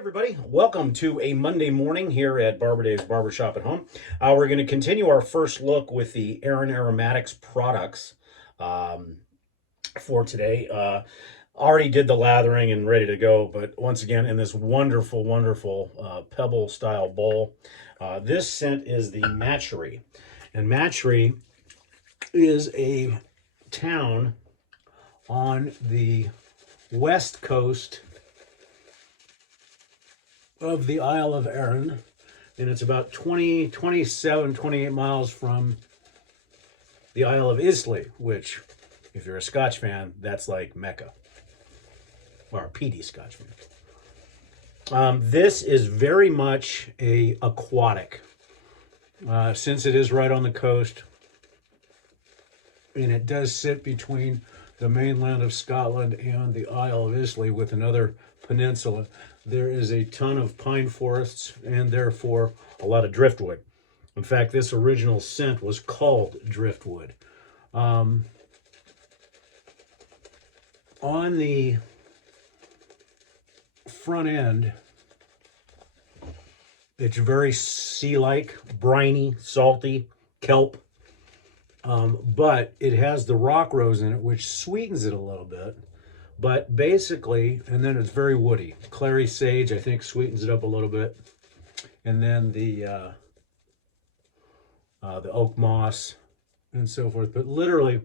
Everybody, welcome to a Monday morning here at BarberDave's Barbershop at Home. We're going to continue our first look with the Arran Aromatics products for today. Already did the lathering and ready to go, but once again in this wonderful pebble style bowl. This scent is the Machrie, and Machrie is a town on the west coast of the Isle of Arran, and it's about 28 miles from the Isle of Islay, which, if you're a Scotch fan, that's like Mecca, or a PD Scotch fan. This is very much a aquatic, since it is right on the coast, and it does sit between the mainland of Scotland and the Isle of Islay with another peninsula. There is a ton of pine forests and therefore a lot of driftwood. In fact, this original scent was called driftwood. On the front end, it's very sea-like, briny, salty, kelp. But it has the RockRose in it, which sweetens it a little bit. But basically, and then it's very woody. Clary sage, I think, sweetens it up a little bit. And then the oak moss and so forth. But literally,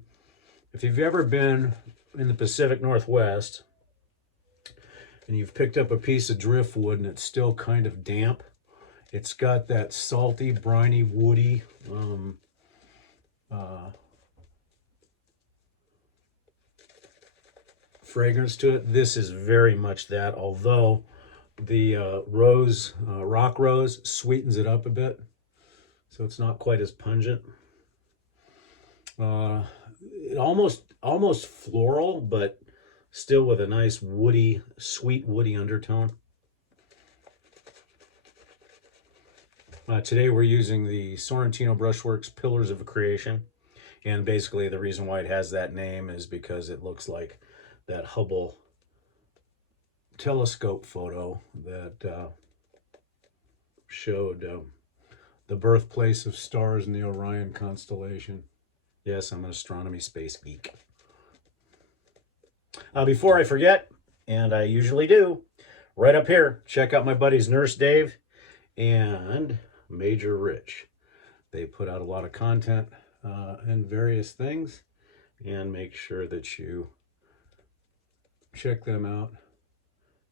if you've ever been in the Pacific Northwest and you've picked up a piece of driftwood and it's still kind of damp, it's got that salty, briny, woody, fragrance to it. This is very much that, although the RockRose sweetens it up a bit, so it's not quite as pungent. It almost floral, but still with a nice woody, sweet woody undertone. Today we're using the Sorrentino BrushWorks Pillars of Creation, and basically the reason why it has that name is because it looks like that Hubble telescope photo that showed the birthplace of stars in the Orion constellation. Yes, I'm an astronomy space geek. Before I forget, and I usually do, right up here, check out my buddies Nurse Dave and Major Rich. They put out a lot of content and various things, and make sure that you check them out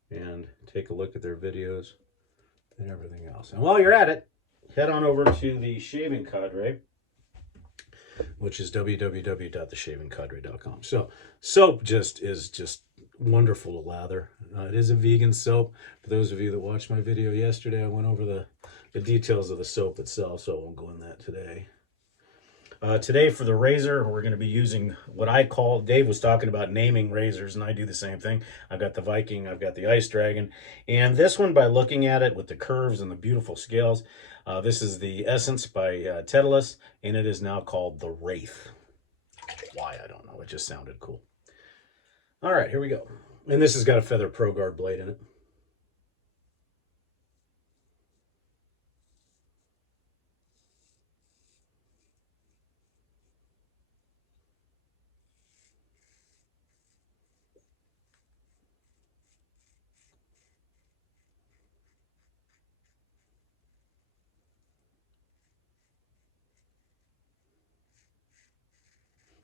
and take a look at their videos and everything else. And while you're at it, head on over to the Shaving Cadre, which is www.theshavingcadre.com. So soap is just wonderful to lather. It is a vegan soap. For those of you that watched my video yesterday, I went over the details of the soap itself, so I won't go in that today. Today for the razor, we're going to be using what I call, Dave was talking about naming razors, and I do the same thing. I've got the Viking, I've got the Ice Dragon, and this one, by looking at it with the curves and the beautiful scales, this is the Essence by Tedalus, and it is now called the Wraith. Why, I don't know. It just sounded cool. All right, here we go. And this has got a Feather Pro Guard blade in it.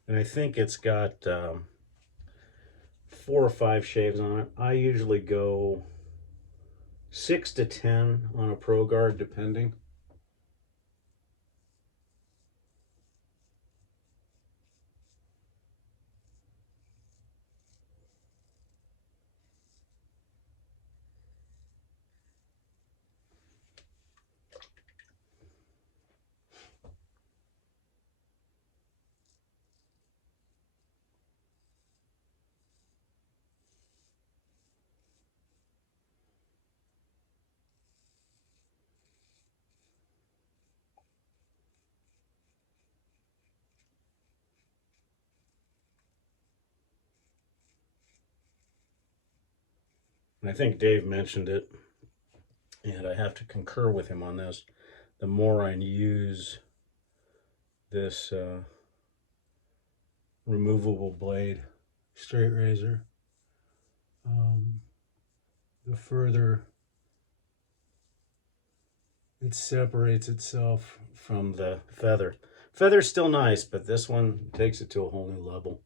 And I think it's got 4 or 5 shaves on it. I usually go 6 to 10 on a Pro Guard, depending. And I think Dave mentioned it And I have to concur with him on this. The more I use this removable blade straight razor, the further it separates itself from the feather. Feather's still nice, but this one takes it to a whole new level.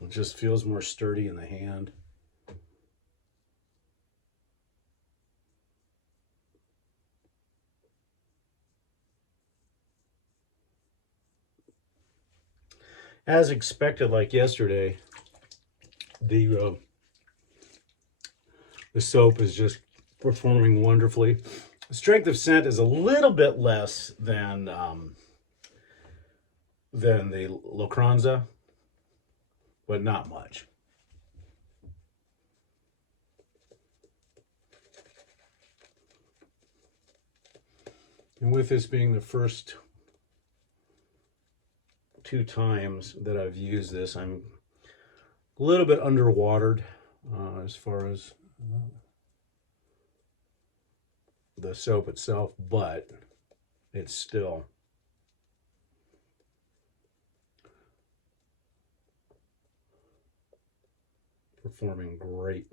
It just feels more sturdy in the hand. As expected, like yesterday, the soap is just performing wonderfully. The strength of scent is a little bit less than the Locranza, but not much. And with this being the first 2 times that I've used this, I'm a little bit underwatered as far as the soap itself, but it's still performing great.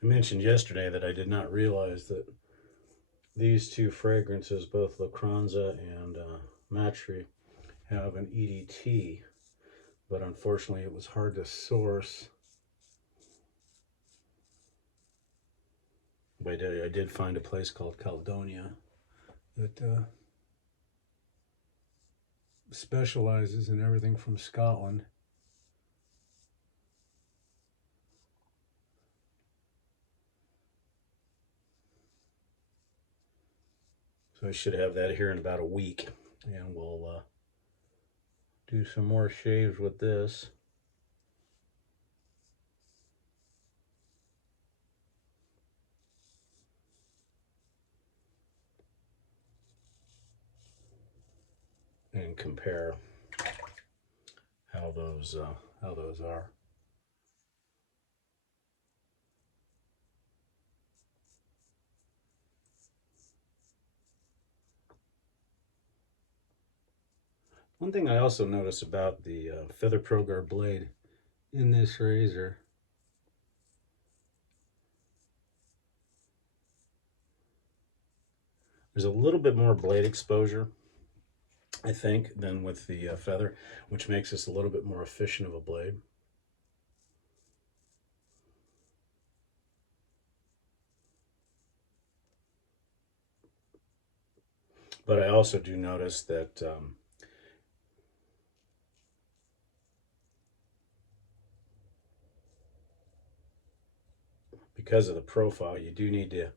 I mentioned yesterday that I did not realize that these 2 fragrances, both Locranza and Machrie, have an EDT, but unfortunately it was hard to source. But I did find a place called Caledonia that specializes in everything from Scotland. So I should have that here in about a week, and we'll do some more shaves with this. And compare how those are. One thing I also notice about the Feather Pro Guard blade in this razor there's a little bit more blade exposure, I think, than with the Feather, which makes this a little bit more efficient of a blade. But I also do notice that because of the profile, you do need to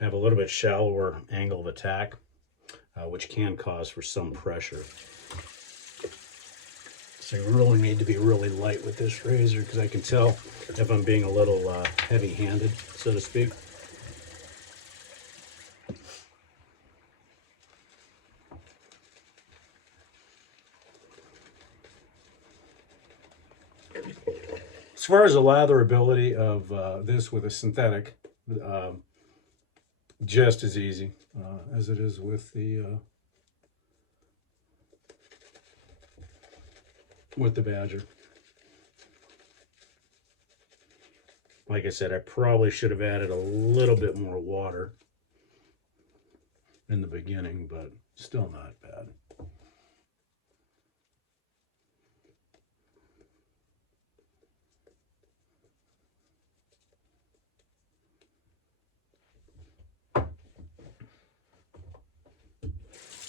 have a little bit shallower angle of attack, which can cause for some pressure. So you really need to be really light with this razor, because I can tell if I'm being a little heavy-handed, so to speak. As far as the latherability of this with a synthetic, just as easy as it is with the Badger. Like I said, I probably should have added a little bit more water in the beginning, but still not bad.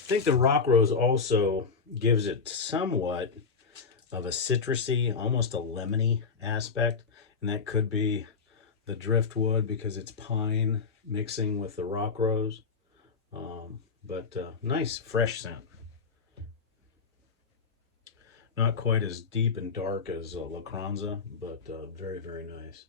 think the RockRose also gives it somewhat of a citrusy, almost a lemony aspect, and that could be the driftwood because it's pine mixing with the RockRose. But nice fresh scent. Not quite as deep and dark as La Cranza, but very, very nice.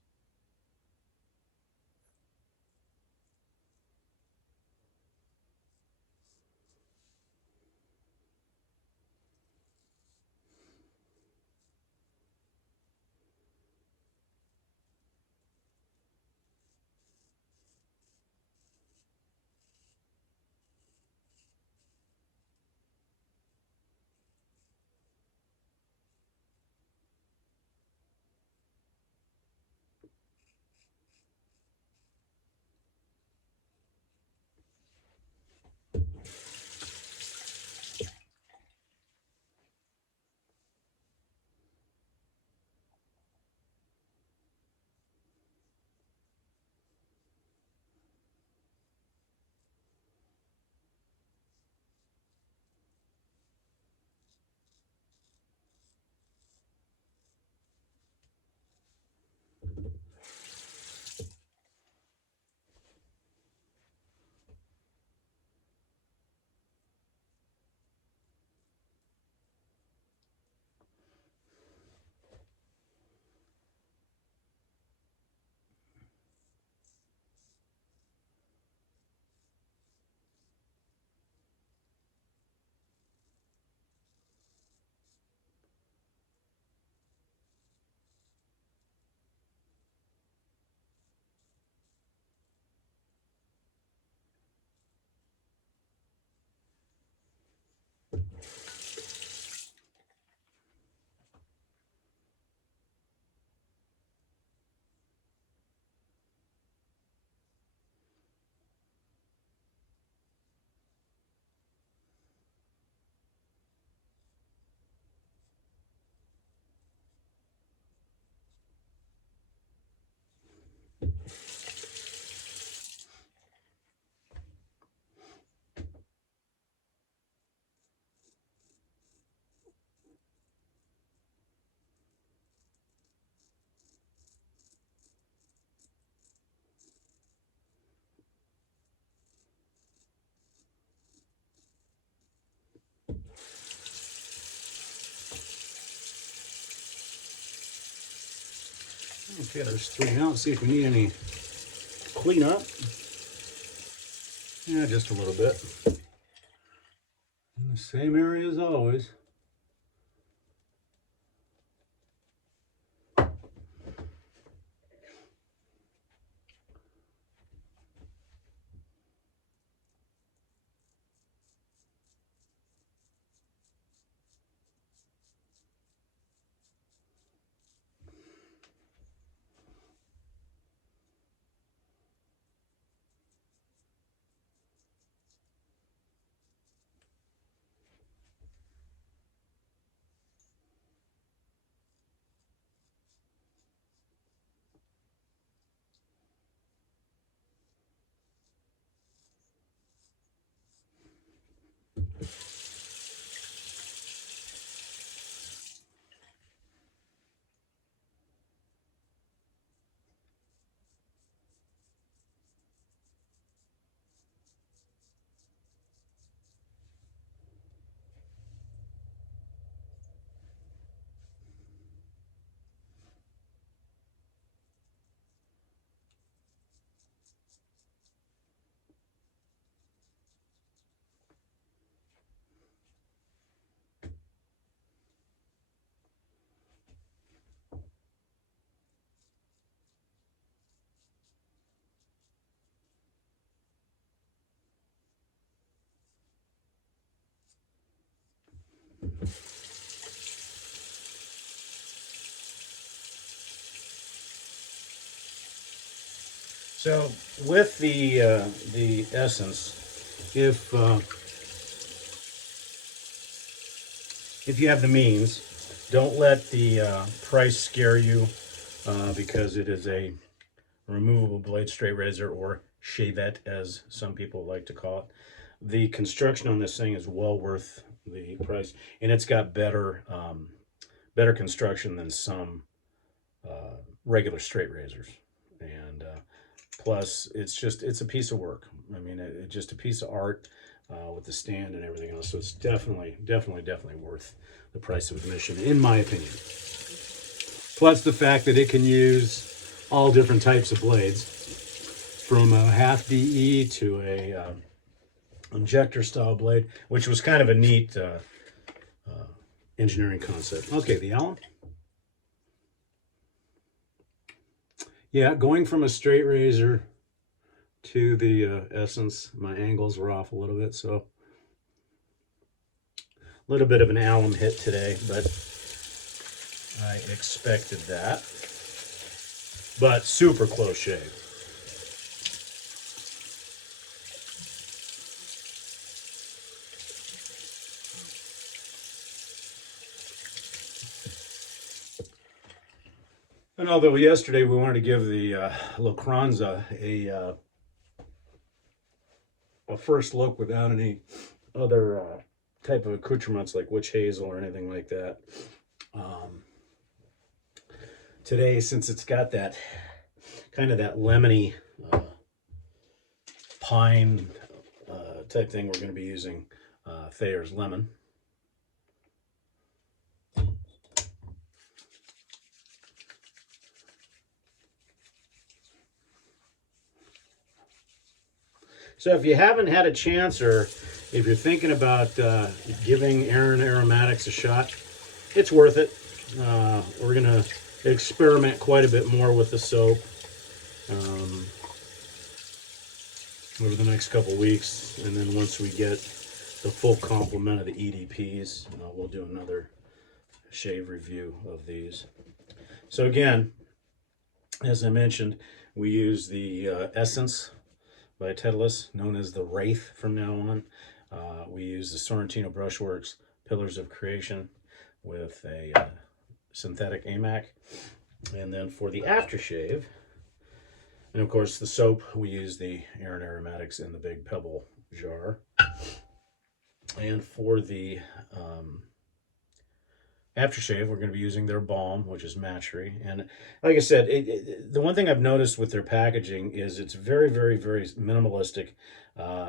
Okay, there's 3 now. Let's see if we need any cleanup. Yeah, just a little bit. In the same area as always. So with the essence, if you have the means, don't let the price scare you because it is a removable blade straight razor, or shavette as some people like to call it. the construction on this thing is well worth the price, and it's got better better construction than some regular straight razors. And plus, it's a piece of work. I mean, it's just a piece of art with the stand and everything else. So it's definitely worth the price of admission, in my opinion. Plus the fact that it can use all different types of blades, from a half DE to a injector style blade, which was kind of a neat engineering concept. Okay, the alum. Yeah, going from a straight razor to the Essence, my angles were off a little bit, so a little bit of an alum hit today, but I expected that. But super close shave. And although yesterday we wanted to give the Locranza a first look without any other type of accoutrements like witch hazel or anything like that, today, since it's got that kind of that lemony pine type thing, we're going to be using Thayers Lemon. So if you haven't had a chance, or if you're thinking about giving Arran Aromatics a shot, it's worth it. We're going to experiment quite a bit more with the soap over the next couple weeks, and then once we get the full complement of the EDPs, we'll do another shave review of these. So again, as I mentioned, we use the Essence by Tedalus, known as the Wraith from now on. We use the Sorrentino BrushWorks Pillars of Creation with a synthetic AMAC. And then for the aftershave, and of course the soap, we use the Arran Aromatics in the big pebble jar. And for the aftershave, we're going to be using their balm, which is Machrie. And like I said, the one thing I've noticed with their packaging is it's very minimalistic,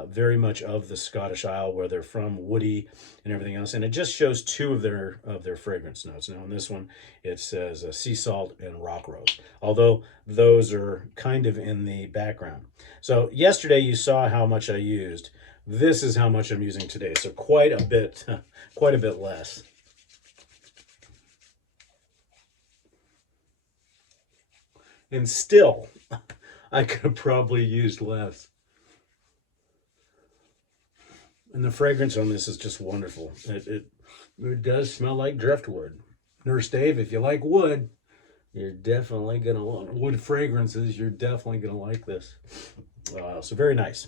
very much of the Scottish Isle where they're from, woody and everything else. And it just shows two of their fragrance notes. Now in this one, it says sea salt and RockRose, although those are kind of in the background. So yesterday you saw how much I used. This is how much I'm using today. So quite a bit less. And still, I could have probably used less. And the fragrance on this is just wonderful. It does smell like driftwood. Nurse Dave, if you like wood, you're definitely going to want wood fragrances. You're definitely going to like this. So very nice.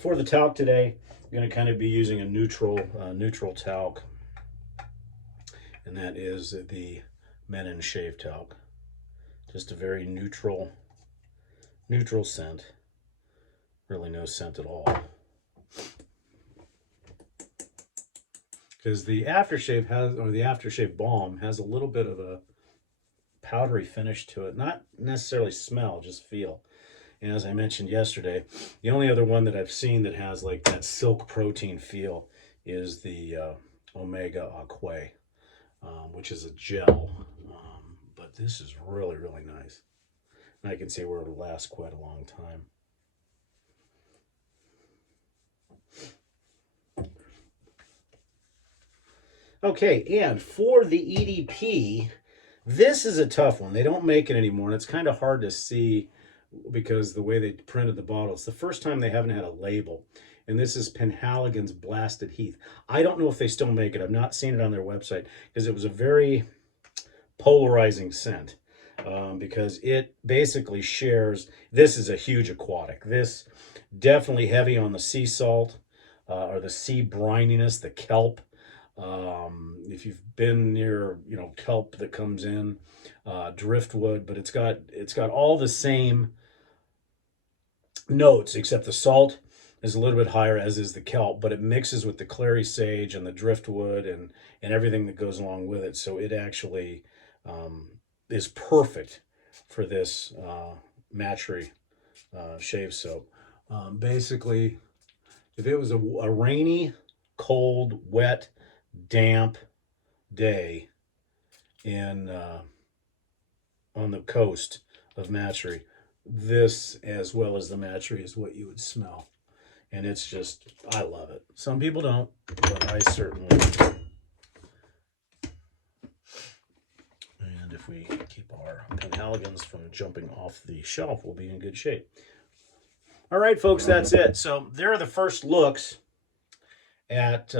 For the talc today, I'm going to kind of be using a neutral talc. And that is the Mennen Shave Talc. Just a very neutral scent. Really no scent at all. Because the aftershave the aftershave balm has a little bit of a powdery finish to it. Not necessarily smell, just feel. And as I mentioned yesterday, the only other one that I've seen that has like that silk protein feel is the Omega Aqua, which is a gel. But this is really nice. And I can see where it'll last quite a long time. Okay, and for the EDP, this is a tough one. They don't make it anymore, and it's kind of hard to see because the way they printed the bottle. It's the first time they haven't had a label. And this is Penhaligon's Blasted Heath. I don't know if they still make it. I've not seen it on their website because it was a very polarizing scent because it basically shares. This is a huge aquatic. This definitely heavy on the sea salt or the sea brininess, the kelp. If you've been near, kelp that comes in, driftwood, but it's got all the same notes, except the salt is a little bit higher, as is the kelp, but it mixes with the clary sage and the driftwood and everything that goes along with it. So it actually is perfect for this Machrie shave soap. Basically, if it was a rainy, cold, wet, damp day in on the coast of Machrie, this, as well as the Machrie, is what you would smell. And it's just, I love it. Some people don't, but I certainly do. And if we keep our Penhaligons from jumping off the shelf, we'll be in good shape. All right, folks, that's it. So there are the first looks at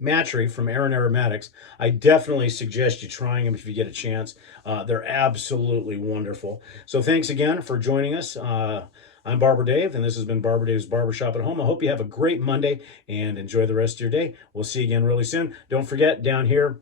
Machrie from Arran Aromatics. I definitely suggest you trying them if you get a chance. They're absolutely wonderful. So thanks again for joining us. I'm BarberDave, and this has been BarberDave's Barbershop at Home. I hope you have a great Monday and enjoy the rest of your day. We'll see you again really soon. Don't forget, down here,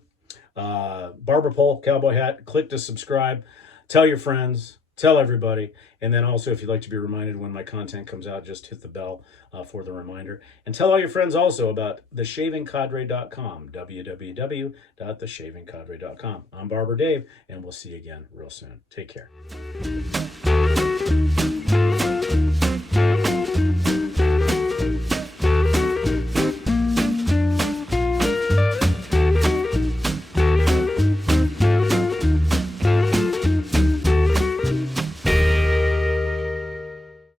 barber pole, cowboy hat, click to subscribe, tell your friends, tell everybody, and then also if you'd like to be reminded when my content comes out, just hit the bell for the reminder. And tell all your friends also about theshavingcadre.com, www.theshavingcadre.com. I'm BarberDave, and we'll see you again real soon. Take care.